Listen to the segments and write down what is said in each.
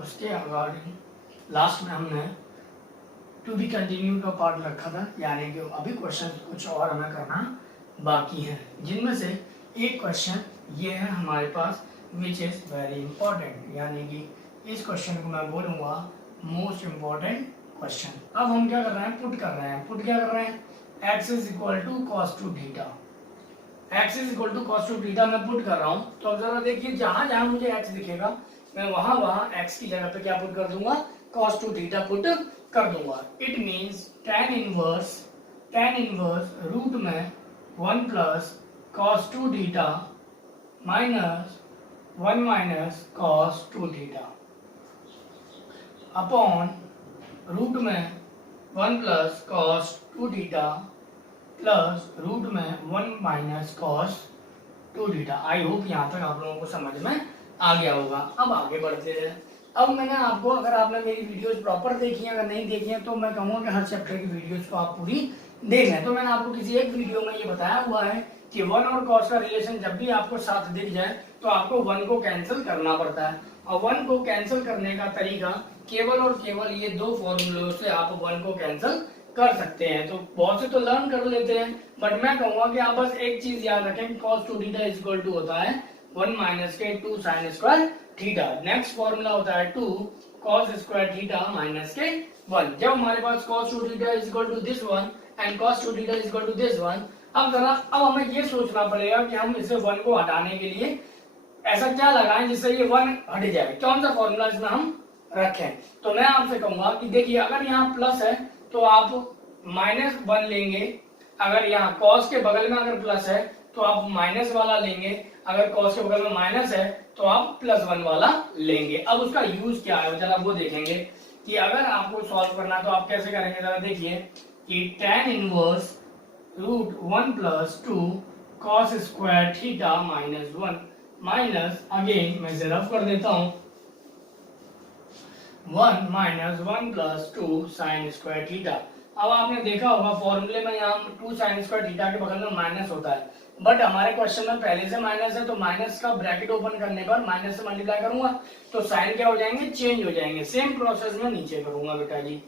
उसके according last में हमने टू बी कंटिन्यू का पार्ट रखा था, यानी कि अभी क्वेश्चन कुछ और हमें करना बाकी है, जिनमें से एक क्वेश्चन ये है हमारे पास विच इज़ वेरी इंपॉर्टेंट, यानी कि इस क्वेश्चन को मैं बोलूँगा मोस्ट इम्पॉर्टेंट क्वेश्चन। अब हम क्या कर रहे हैं, पुट कर रहे हैं। पुट क्या कर रहे हैं, x is equal to cos two theta, x is equal to cos two theta मैं पुट कर रहा हूँ। तो अब जरा देखिए, जहां जहां मुझे x दिखेगा मैं वहां वहां x की जगह पे क्या पुट कर दूंगा, कॉस टू थीटा पुट कर दूंगा। It means tan inverse root में 1 plus cos two theta minus 1 minus cos two theta upon root में 1 plus cos two theta plus root में 1 minus cos two theta. I hope यहाँ तक आप लोगों को समझ में आ गया होगा। अब आगे बढ़ते हैं। अब मैंने आपको, अगर आपने मेरी वीडियोस प्रॉपर देखी है, अगर नहीं देखी है तो मैं कहूँगा कि हर चैप्टर की वीडियोस को आप पूरी देख लें। तो मैंने आपको किसी एक वीडियो में ये बताया हुआ है कि 1 और कॉस का रिलेशन जब भी आपको साथ दिख जाए तो आपको 1 को कैंसिल करना पड़ता है, और 1 को कैंसिल करने का तरीका केवल और केवल ये दो फॉर्मूलों से आप 1 को कैंसिल कर सकते हैं। तो बहुत से तो लर्न कर लेते हैं, बट मैं कहूंगा कि आप बस एक चीज याद रखें, cos 2 theta is equal to होता है 1 माइनस के 2 sin square theta. Next formula होता है 2 cos स्क्वायर थीटा माइनस के 1। जब हमारे पास cos 2 theta is equal to this one and cos 2 theta is equal to this one, अब हमें ये सोचना पड़ेगा कि हम इसे 1 को हटाने के लिए ऐसा क्या लगाएं जिससे ये 1 हट जाए, कौन सा फॉर्मूला इसमें हम रखें। तो मैं आपसे कहूंगा कि देखिए, अगर यहाँ प्लस है तो आप -1 लेंगे, अगर यहाँ cos के बगल में अगर प्लस है तो आप माइनस वाला लेंगे, अगर cos के बगल में माइनस है तो आप +1 वाला लेंगे। अब उसका यूज क्या है जरा वो देखेंगे कि अगर आपको सॉल्व करना तो आप कैसे करेंगे। जरा देखिए कि tan inverse root 1 plus 2 cos square theta minus 1 minus, again मैं जरा कर देता हूं, 1 minus 1 plus 2 sine square theta. अब आपने देखा होगा फॉर्मूले में यहाँ 2 साइन स्क्वायर थीटा के बगल में माइनस होता है, बट हमारे क्वेश्चन में पहले से माइनस है, तो माइनस का ब्रैकेट ओपन करने पर माइनस से मल्टीप्लाई करूंगा तो साइन क्या हो जाएंगे, चेंज हो जाएंगे। सेम प्रोसेस में नीचे करूंगा बेटा जी।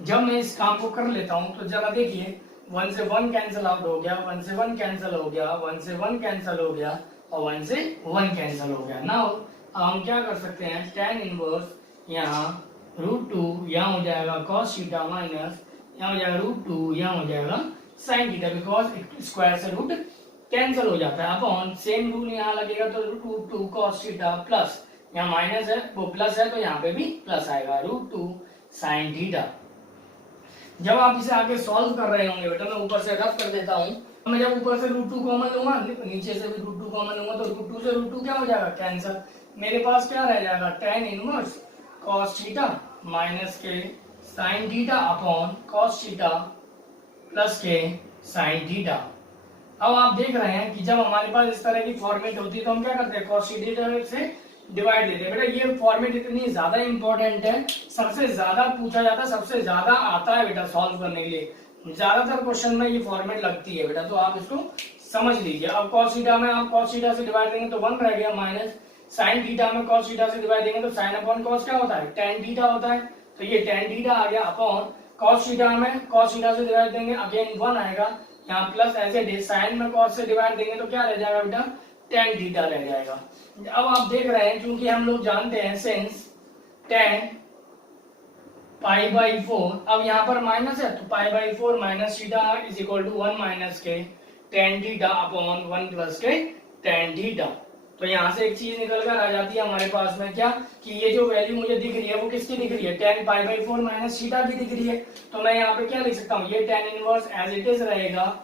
जब मैं इस काम को कर लेता हूं तो जरा देखिए, 1 से 1 कैंसिल आउट हो गया, 1 से 1 कैंसिल हो गया, 1 से 1 कैंसिल हो गया और 1 से 1 कैंसिल हो गया। नाउ हम क्या कर सकते हैं, tan इनवर्स यहाँ √2 यहाँ हो जाएगा cos थीटा माइनस यहाँ हो जाएगा √2 यहाँ हो जाएगा sin थीटा, बिकॉज स्क्वायर से रूट कैंसिल हो जाता है। अपॉन सेम रूल यहाँ लगेगा तो √2 cos थीटा प्लस यहाँ माइनस है वो प्लस है तो यहाँ पे भी प्लस आएगा √2 sin थीटा। जब आप इसे आगे सॉल्व कर रहे होंगे बेटा, मैं ऊपर से रफ कर देता हूं, मैं जब ऊपर से √2 कॉमन लूंगा, नीचे से भी √2 कॉमन लूंगा तो √2 से √2 क्या हो जाएगा, कैंसिल। मेरे पास क्या रह जाएगा, tan inverse cos theta minus के sin theta upon cos theta plus के sin थीटा। अब आप देख रहे हैं कि जब हमारे पास इस तरह की फॉर्मेट होती है तो हम क्या करते हैं, cos थीटा से डिवाइड देते हैं। बेटा ये फॉर्मेट इतनी ज्यादा इंपॉर्टेंट है, सबसे ज्यादा पूछा जाता है, सबसे ज्यादा आता है बेटा सॉल्व करने के लिए, ज्यादातर क्वेश्चन में ये फॉर्मेट लगती है बेटा, तो आप इसको समझ लीजिए। अब cos थीटा में आप cos थीटा से डिवाइड देंगे तो 1 रह गया माइनस, sin थीटा में cos थीटा से डिवाइड देंगे तो sin अपॉन cos क्या होता है, tan थीटा होता है, तो ये tan थीटा आ गया अपॉन cos थीटा में cos थीटा से डिवाइड देंगे अगेन 1 आएगा, यहाँ प्लस ऐसे sin में cos से डिवाइड देंगे तो क्या रह जाएगा बेटा, tan थीटा रह जाएगा। अब आप देख रहे हैं क्योंकि हम लोग जानते हैं सिंस tan π/4, अब यहाँ पर माइनस है तो π/4 minus theta is equal to 1 minus के tan थीटा अपॉन 1 प्लस के tan थीटा। तो यहाँ से एक चीज निकल कर आ जाती है हमारे पास में क्या, कि ये जो वैल्यू मुझे दिख रही है वो किसकी दिख रही है, tan π/4 माइनस थीटा की दिख रही है। तो मैं यहाँ पे क्या लिख सकता हूँ, ये tan inverse as it is रहेगा,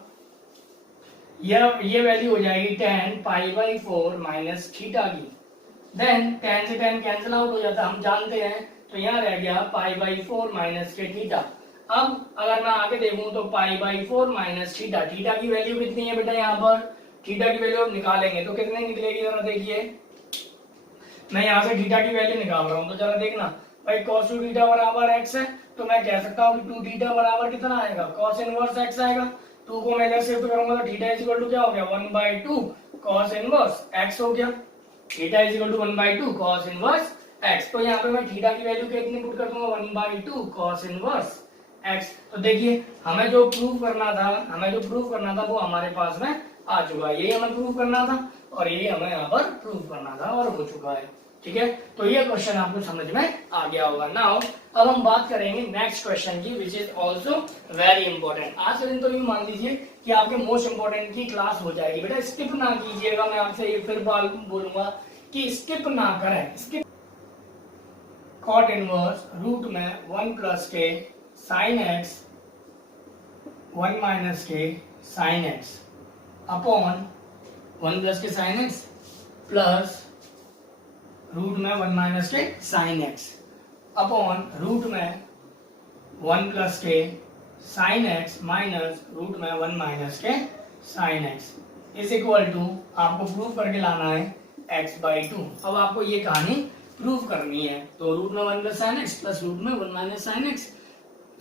ये वैल्यू हो जाएगी tan π/4 माइनस थीटा की। देन tan से tan कैंसिल आउट हो जाता है, हम जानते हैं, तो यहाँ रह गया π/4 माइनस के थीटा। अब अगर मैं आगे देखूं तो π/4 माइनस थीटा, थीटा की वैल्यू कितनी है बेटा, यहाँ पर थीटा की वैल्यू निकालेंगे तो कितने निकलेगी, जरा देखिए। मैं यहाँ से थीटा की वैल्यू निकाल रहा हूँ तो जरा देखना भाई, cos 2 थीटा बराबर x है तो मैं कह सकता हूँ कि 2 थीटा बराबर कितना आएगा, cos इनवर्स x आएगा। 2 को मैं इधर शिफ्ट करूंगा तो थीटा इज इक्वल टू क्या हो गया, 1/2 cos इनवर्स x हो गया। Theta is equal to 1/2 cos inverse x। तो यहाँ पे मैं थीटा की वैल्यू कितनी पुट कर दूंगा, 1/2 cos इनवर्स x। तो देखिए हमें जो प्रूव करना था वो हमारे पास में आ चुका है। यही हमें प्रूव करना था और यही हमें यहाँ पर प्रूव करना था और हो चुका है। ठीक है, तो ये क्वेश्चन आपको समझ में आ गया होगा। नाउ अब हम बात करेंगे नेक्स्ट क्वेश्चन की, which is also very important. आज के दिन तो ये मान लीजिए कि आपके मोस्ट इंपॉर्टेंट की क्लास हो जाएगी। बेटा स्किप ना कीजिएगा, मैं आपसे ये फिर बोलूंगा कि स्किप ना करें। स्किप कॉट इनवर्स रूट में 1 प्लस के साइन एक्स 1 माइनस के साइन एक्स अपॉन 1 प्लस के साइन एक्स प्लस रूट में 1 माइनस के साइन एक्स अपॉन रूट में 1 प्लस के साइन एक्स माइनस रूट में 1 माइनस के sine x is equal to, आपको प्रूव करके लाना है x/2। अब आपको ये कहानी प्रूव करनी है। तो रूट में 1 plus sine x plus root में 1 माइनस साइन एक्स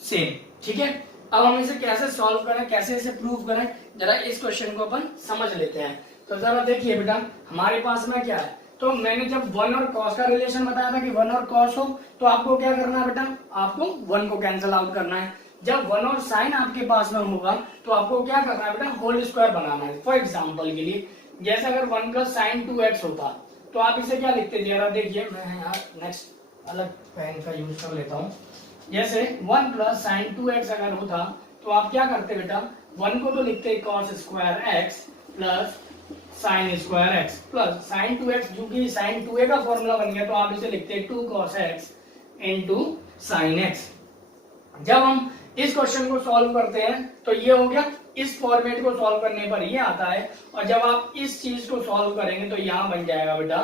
सेम। ठीक है, अब हम इसे कैसे सॉल्व करें, कैसे इसे प्रूव करें, जरा इस क्वेश्चन को अपन समझ लेते हैं। तो जरा देखिए बेटा, हमारे पास में क्या है, तो मैंने जब 1 और cos का रिलेशन बताया था कि 1 और cos हो तो आपको क्या करना है बेटा, आपको 1 को कैंसिल आउट करना है। जब 1 और साइन आपके पास में होगा तो आपको क्या करना है बेटा, होल स्क्वायर बनाना है। फॉर एग्जांपल के लिए जैसे अगर 1 प्लस साइन 2x होता तो आप इसे क्या लिखते, जरा देखिए मैं यहाँ नेक्स्ट अलग पेन का यूज कर लेता हूँ। जैसे 1 प्लस साइन 2x अगर होता तो आप क्या करते बेटा, 1 को तो लिखते cos square x plus sine square x plus sign 2x, जो कि साइन 2a का फॉर्मूला बन गया तो आप इसे लिखते हैं 2 cos x into sine x. जब हम इस क्वेश्चन को सॉल्व करते हैं तो ये हो गया, इस फॉर्मेट को सॉल्व करने पर ये आता है। और जब आप इस चीज को सॉल्व करेंगे तो यहाँ बन जाएगा बेटा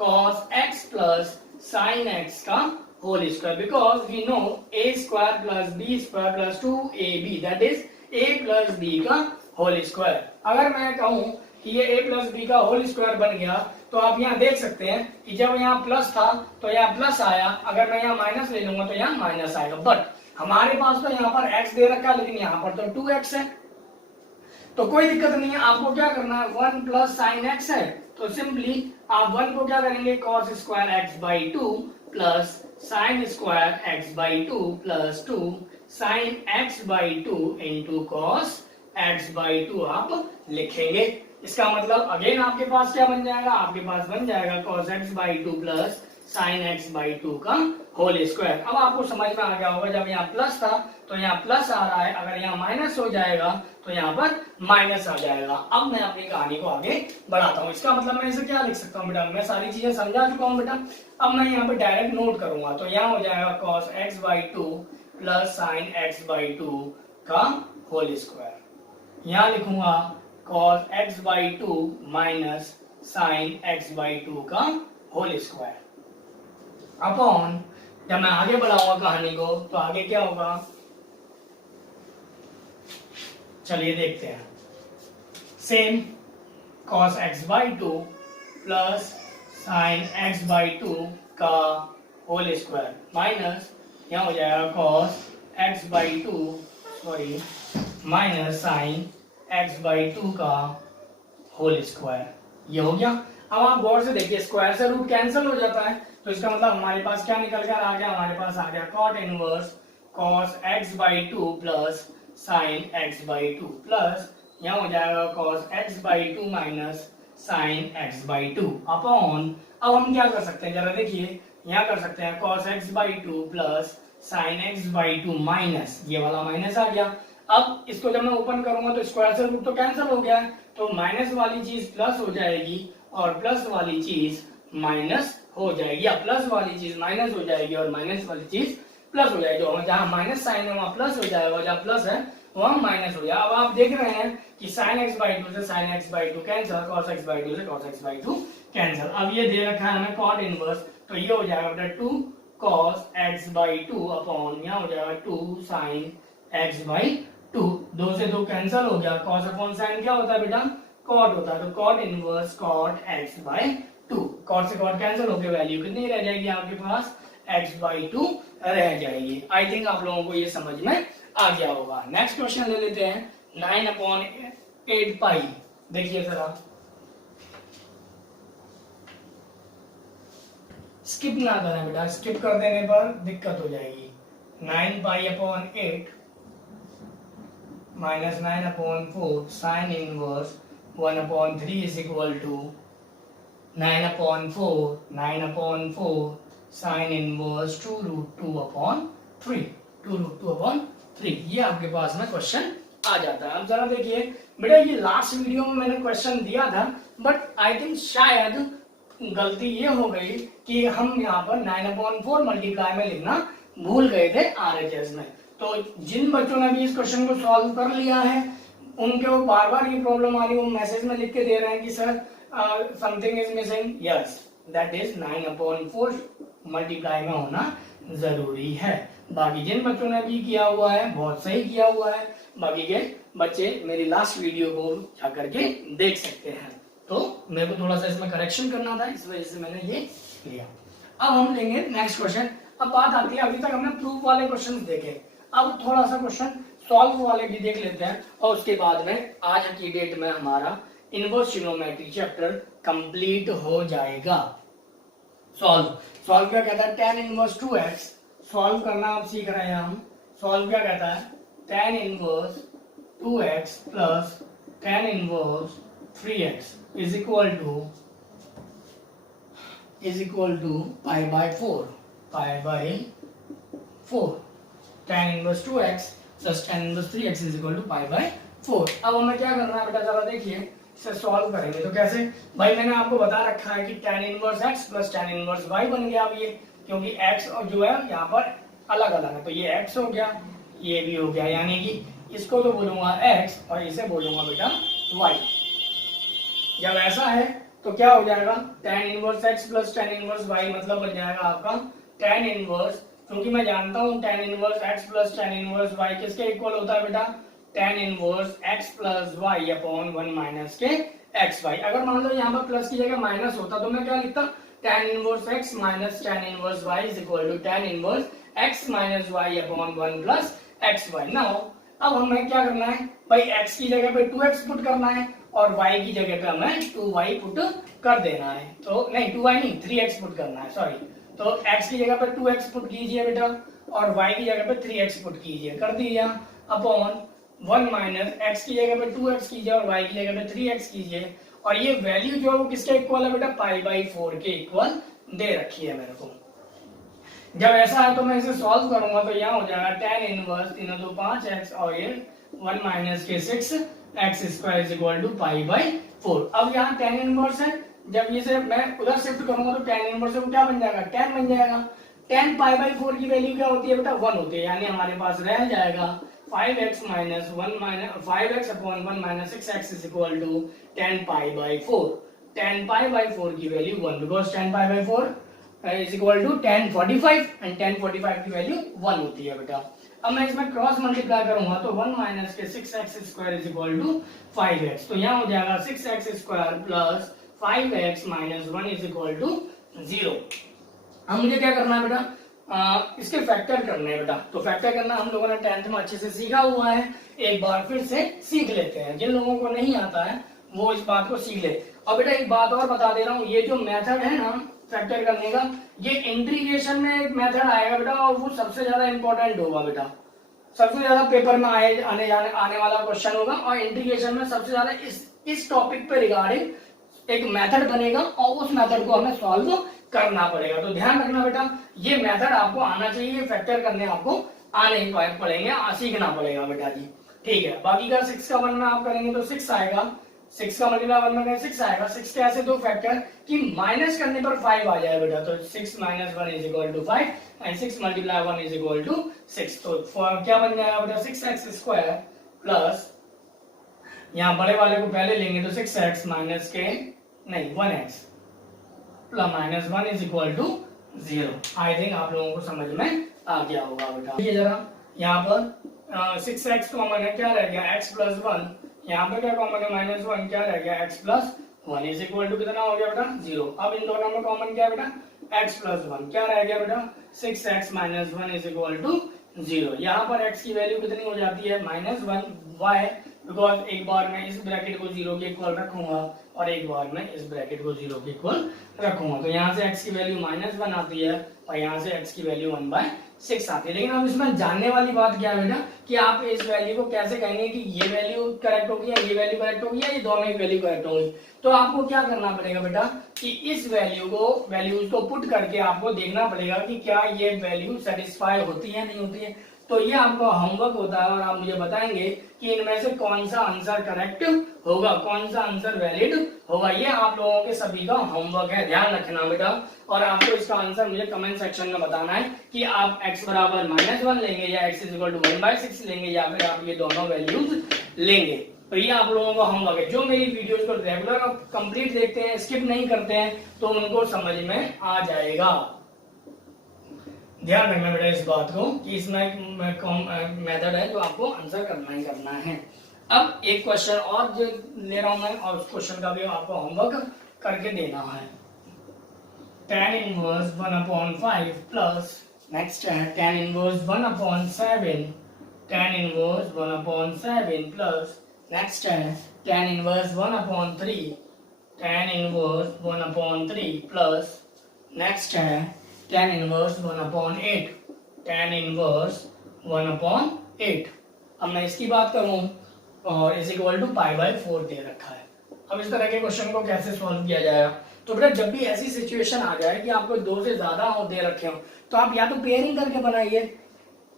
cos x plus sine x का whole square, because we know a square plus b square plus 2ab that is a plus b का होल स्क्वायर। अगर मैं कहूं कि ये a प्लस बी का होल स्क्वायर बन गया तो आप यहाँ देख सकते हैं कि जब यहाँ प्लस था तो यहाँ प्लस आया, अगर मैं यहाँ माइनस ले लूंगा तो यहाँ माइनस आएगा। बट हमारे पास तो यहाँ पर x दे रखा है लेकिन यहाँ पर तो 2x है, तो कोई दिक्कत नहीं है। आपको क्या करना है, 1 प्लस साइन एक्स है तो सिंपली आप 1 को क्या करेंगे, cos square x/2 plus sine square x/2 plus 2 sine x/2 into cos x/2 आप लिखेंगे। इसका मतलब अगेन आपके पास क्या बन जाएगा, आपके पास बन जाएगा cos x/2 plus sign x/2 का होल स्क्वायर। अब आपको समझ में आ गया होगा, जब यहाँ प्लस था तो यहाँ प्लस आ रहा है, अगर यहाँ माइनस हो जाएगा तो यहाँ पर माइनस आ जाएगा। अब मैं अपनी कहानी को आगे बढ़ाता हूँ। इसका मतलब मैं इसे क्या लिख सकता हूँ बेटा, मैं सारी चीजें समझा चुका हूँ बेटा। अब मैं यहाँ पे डायरेक्ट नोट करूंगा तो यहाँ हो जाएगा cos x/2 plus sign x/2 का होल स्क्वायर। यहाँ लिखूंगा cos x/2 minus sign x/2 का होल स्क्वायर अपॉन, जब मैं आगे बढ़ाऊंगा कहानी को तो आगे क्या होगा, चलिए देखते हैं। Same cos x/2 plus sign x/2 का होल स्क्वायर माइनस यहाँ हो जाएगा cos x/2 sorry minus sign x/2 का होल स्क्वायर। ये हो गया। अब आप गौर से देखिए, स्क्वायर से रूट कैंसिल हो जाता है तो इसका मतलब हमारे पास क्या निकल कर आ गया, हमारे पास आ गया cot inverse cos x/2 plus sign x/2 plus यहाँ हो जाएगा cos x/2 minus sign x/2 upon, अब हम क्या कर सकते हैं, जरा देखिए यहाँ कर सकते हैं cos x/2 plus sign x/2 minus, ये वाला माइनस आ गया। अब इसको जब मैं ओपन करूंगा तो स्क्वायर से रूट तो कैंसिल हो गया है, तो माइनस वाली चीज प्लस हो जाएगी और प्लस वाली चीज माइनस हो जाएगी, या प्लस वाली चीज माइनस हो जाएगी और माइनस वाली चीज प्लस हो जाएगी। तो जहां माइनस साइन है वहां प्लस हो जाएगा, जहां प्लस है वहां माइनस हो जाएगा। अब आप देख रहे हैं कि साइन x/2 से sign x/2 cancel, cos x/2 से cos x/2 कैंसिल। अब ये दे रखा है हमें cot इनवर्स, तो ये हो जाएगा बेटा 2 cos x/2 अपॉन यहाँ हो जाएगा 2 साइन x/2। 2 से 2 कैंसिल हो गया, cos अपॉन साइन क्या होता है बेटा, cot होता है, तो cot inverse cot x/2। cot से cot कैंसिल होकर वैल्यू कितनी रह जाएगी आपके पास, x/2 रह जाएगी। आई थिंक आप लोगों को ये समझ में आ गया होगा। नेक्स्ट क्वेश्चन ले लेते हैं 9/8 पाई। देखिए जरा, स्किप ना करें बेटा, स्किप कर देने पर दिक्कत हो जाएगी। 9π/8 minus 9/4 sine inverse 1/3 is equal to 9/4 sine inverse 2√2/3 2√2/3। ये आपके पास में क्वेश्चन आ जाता है। अब जरा देखिए बेटा, ये लास्ट वीडियो में मैंने क्वेश्चन दिया था, बट आई थिंक शायद गलती ये हो गई कि हम यहाँ पर 9/4 मल्टीप्लाई में लिखना भूल गए थे RHS में। तो जिन बच्चों ने भी इस क्वेश्चन को सॉल्व कर लिया है, उनके बार बार ये प्रॉब्लम आ रही है, वो मैसेज में लिख के दे रहे हैं कि sir something is missing. Yes, that is 9/4 multiply में होना जरूरी है। बाकी जिन बच्चों ने भी किया हुआ है बहुत सही किया हुआ है, बाकी के बच्चे मेरी लास्ट वीडियो को जाकर के देख सकते हैं। तो मेरे को थोड़ा सा इसमें करेक्शन करना था, इस वजह से मैंने ये लिया। अब हम लेंगे नेक्स्ट क्वेश्चन। अब बात आती है, अभी तक हमने प्रूफ वाले क्वेश्चन देखे, अब थोड़ा सा क्वेश्चन सॉल्व वाले भी देख लेते हैं, और उसके बाद में आज की डेट में हमारा इनवर्स ट्रिग्नोमेट्री चैप्टर कंप्लीट हो जाएगा। सॉल्व क्या कहता है, tan इनवर्स 2x सॉल्व करना आप सीख रहे हैं हम। सॉल्व क्या कहता है, tan inverse 2x plus tan inverse 3x is equal to π/4 tan inverse 2x plus tan inverse 3x is equal to π/4। अब हमें क्या करना है बेटा, जरा देखिए इसे सॉल्व करेंगे तो कैसे। भाई मैंने आपको बता रखा है कि tan inverse x plus tan inverse y बन गया। अब ये क्योंकि x और जो है यहाँ पर अलग अलग है, तो ये x हो गया, ये भी हो गया, यानी कि इसको तो बोलूंगा x और इसे बोलूंगा बेटा y। जब ऐसा है तो क्या हो जाएगा, tan inverse x plus tan inverse y मतलब बन जाएगा आपका tan इनवर्स, क्योंकि मैं जानता हूँ tan inverse x plus tan inverse y किसके इक्वल होता है बेटा, tan inverse x plus y upon 1 minus के xy। अगर मान लो यहाँ पर प्लस की जगह माइनस होता तो मैं क्या लिखता, tan inverse x minus tan inverse y is equal to tan inverse x minus y upon 1 plus xy। Now अब हमें क्या करना है भाई, x की जगह पे 2x पुट करना है और y की जगह पे हमें 2y पुट कर देना है। तो नहीं 2y नहीं 3x पुट करना है, सॉरी। तो x की जगह पे 2x पुट कीजिए बेटा और y की जगह पे 3x पुट कीजिए, कर दिया, अपॉन 1 माइनस x की जगह पे 2x कीजिए और y की जगह पे 3x कीजिए, और ये वैल्यू जो है वो किसके इक्वल है बेटा, π/4 के इक्वल दे रखी है मेरे को। जब ऐसा है तो मैं इसे सॉल्व करूंगा तो यहाँ हो जाएगा tan इनवर्स 3 तो 5x और ये 1 माइनस के 6x² इज इक्वल टू π/4। अब यहाँ tan इनवर्स है, जब इसे मैं उधर शिफ्ट करूंगा तो tan इनवर्स को क्या बन जाएगा, tan बन जाएगा। tan π/4 की वैल्यू क्या होती है बेटा, 1 होती है, यानी हमारे पास रह जाएगा 5x upon 1 minus 6x is equal to tan π/4। tan π/4 की value 1, because tan π/4 is equal to tan 45 and tan 45 की वैल्यू 1 होती है बेटा। अब मैं इसमें क्रॉस मल्टीप्लाई करूंगा तो 1 माइनस के 6x² is equal to 5x, तो यहाँ हो जाएगा 6x² plus 5x minus 1 is equal to 0। अब मुझे क्या करना है बेटा, इसके फैक्टर करने हैं बेटा। तो फैक्टर करना हम लोगों ने 10th में अच्छे से सीखा हुआ है, एक बार फिर से सीख लेते हैं। जिन लोगों को नहीं आता है वो इस बात को सीख ले। और बेटा एक बात और बता दे रहा हूँ, ये जो मेथड है ना फैक्टर करने का, ये इंटीग्रेशन में एक मेथड आएगा बेटा, और वो सबसे ज्यादा इंपॉर्टेंट होगा बेटा, सबसे ज्यादा पेपर में आने वाला क्वेश्चन होगा। और इंटीग्रेशन में सबसे ज्यादा इस टॉपिक पे रिगार्डिंग एक मेथड बनेगा और उस मेथड को हमें सॉल्व करना पड़ेगा। तो ध्यान रखना बेटा, ये मेथड आपको आना चाहिए, फैक्टर करने आपको आने ही पड़ेंगे, सीखना पड़ेगा बेटा जी, ठीक है। बाकी का 6 का 1 में आप करेंगे तो 6 आएगा, 6 का मल्टीप्लाई 1 में करेंगे 6 आएगा। 6 के ऐसे दो फैक्टर कि माइनस करने पर 5 आ जाए बेटा, तो 6 minus 1 is equal to 5 and 6 multiply 1 is equal to 6। तो क्या बन जाएगा बेटा, 6x² प्लस, यहाँ बड़े वाले को पहले लेंगे तो 6x माइनस के नहीं 1x plus minus 1 is equal to 0। I think आप लोगों को समझ में आ गया होगा बेटा। ये जरा यहाँ पर 6x कॉमन है, क्या रह गया x प्लस 1, यहाँ पर क्या कॉमन है -1, क्या रह गया x plus 1 is equal to कितना हो गया बेटा 0। अब इन दोनों में कॉमन क्या है बेटा, x प्लस 1 क्या रह गया बेटा 6x minus 1 is equal to 0। यहाँ पर x की वैल्यू कितनी हो जाती है -1 y, बिकॉज एक बार मैं इस ब्रैकेट को 0 के इक्वल रखूंगा और एक बार मैं इस ब्रैकेट को 0 के इक्वल रखूंगा, तो यहाँ से x की वैल्यू -1 आती है और यहाँ से x की वैल्यू 1/6 आती है। लेकिन अब इसमें जानने वाली बात क्या है बेटा कि आप इस वैल्यू को कैसे कहेंगे कि ये वैल्यू करेक्ट होगी या ये वैल्यू करेक्ट होगी या ये दोनों ही वैल्यू करेक्ट होगी। तो आपको क्या करना पड़ेगा बेटा कि इस वैल्यूज को पुट करके आपको देखना पड़ेगा कि क्या ये वैल्यू सेटिस्फाई होती है नहीं होती है। तो ये आपका होमवर्क होता है और आप मुझे बताएंगे कि इनमें से कौन सा आंसर करेक्ट होगा, कौन सा आंसर वैलिड होगा। ये आप लोगों के सभी का होमवर्क है, ध्यान रखना बेटा। और आपको इसका आंसर मुझे कमेंट सेक्शन में बताना है कि आप x बराबर -1 लेंगे या x इज इक्वल टू 1/6 लेंगे या फिर आप ये दोनों वैल्यूज लेंगे। तो ये आप लोगों का होमवर्क है। जो मेरी वीडियोस को रेगुलर कंप्लीट देखते हैं, स्किप नहीं करते हैं, तो उनको समझ में आ जाएगा। ध्यान रखना बेटा इस बात को कि इसमें मेथड है जो आपको आंसर करना ही करना है। अब एक क्वेश्चन और जो ले रहा हूं मैं और उस क्वेश्चन का भी आपको होमवर्क करके देना है। tan इनवर्स 1/5 प्लस नेक्स्ट है tan inverse 1/7, tan inverse 1/7 plus next है tan inverse 1/3, tan inverse 1/3 plus next है tan इनवर्स 1/8, tan इनवर्स 1/8। अब मैं इसकी बात करूं और इज इक्वल टू π/4 दे रखा है। अब इस तरह के क्वेश्चन को कैसे सॉल्व किया जाएगा, तो बेटा जब भी ऐसी सिचुएशन आ जाए कि आपको 2 से ज्यादा दे रखे हो तो आप या तो पेयरिंग करके बनाइए,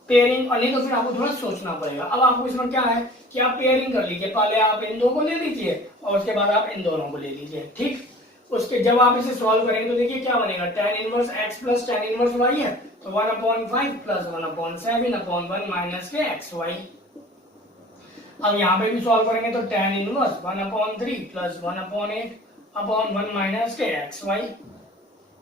पेयरिंग, और नहीं तो फिर आपको थोड़ा सोचना पड़ेगा। अब आपको इसमें क्या है कि आप पेयरिंग कर लीजिए, पहले आप इन दो को ले लीजिए और उसके बाद आप इन दोनों को ले लीजिए, ठीक। उसके जब आप इसे सॉल्व करेंगे तो देखिए क्या बनेगा, tan inverse x plus tan inverse y है तो 1/5 प्लस 1/7/1 माइनस के xy। अब यहाँ पे भी सॉल्व करेंगे तो tan इनवर्स 1/3 प्लस 1/8/1 माइनस के xy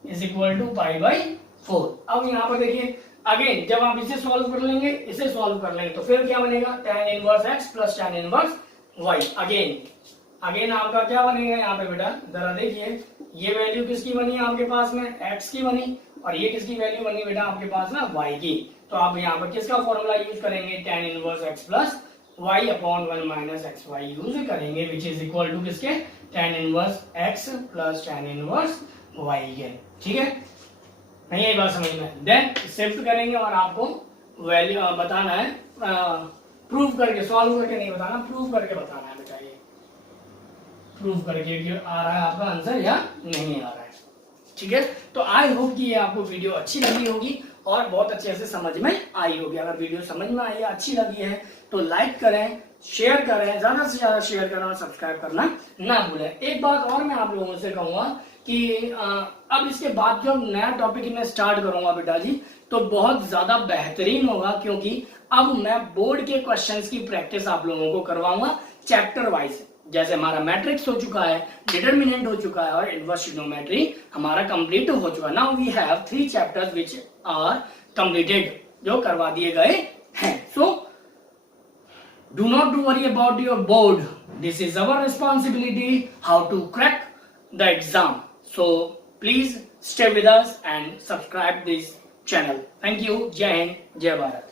इज इक्वल टू π/4। अब यहाँ पर देखिए अगेन जब आप इसे सॉल्व कर लेंगे, इसे सॉल्व कर लेंगे तो फिर क्या बनेगा, tan inverse x plus tan inverse y। Again आपका क्या बनेगा यहाँ पे बेटा, जरा देखिए ये वैल्यू किसकी बनी है आपके पास में, x की बनी, और ये किसकी वैल्यू बनी बेटा आपके पास ना y की। तो आप यहाँ पर किसका फॉर्मूला यूज करेंगे, tan inverse x plus y/1 minus xy use करेंगे, विच इज इक्वल टू किसके, tan inverse x plus tan inverse y के। ठीक है, नहीं यही बात समझ में। देन शिफ्ट करेंगे और आपको वैल्यू बताना है, प्रूव करके, सॉल्व करके नहीं बताना, प्रूव करके बताना है बेटा। ये प्रूव करके कि आ रहा है आपका आंसर या नहीं आ रहा है। ठीक है, तो आई होप कि ये आपको वीडियो अच्छी लगी होगी और बहुत अच्छे से समझ में आई होगी। अगर वीडियो समझ में आई है, अच्छी लगी है तो लाइक करें, शेयर करें, ज्यादा से ज्यादा शेयर करें और सब्सक्राइब करना ना भूलें। एक बात और मैं आप लोगों से कहूंगा कि अब इसके बाद जब नया टॉपिक मैं स्टार्ट करूंगा बेटा जी तो बहुत ज्यादा बेहतरीन होगा, क्योंकि अब मैं बोर्ड के क्वेश्चंस की प्रैक्टिस आप लोगों को करवाऊंगा चैप्टर वाइज। जैसे हमारा मैट्रिक्स हो चुका है, डिटरमिनेंट हो चुका है और इनवर्स ट्रिग्नोमेट्री हमारा कंप्लीट हो चुका है। Now we have 3 chapters which are completed, जो करवा दिए गए हैं। So do not to worry about your board, this is our responsibility how to crack the exam. So please stay with us and subscribe this channel. Thank you. जय हिंद, जय भारत।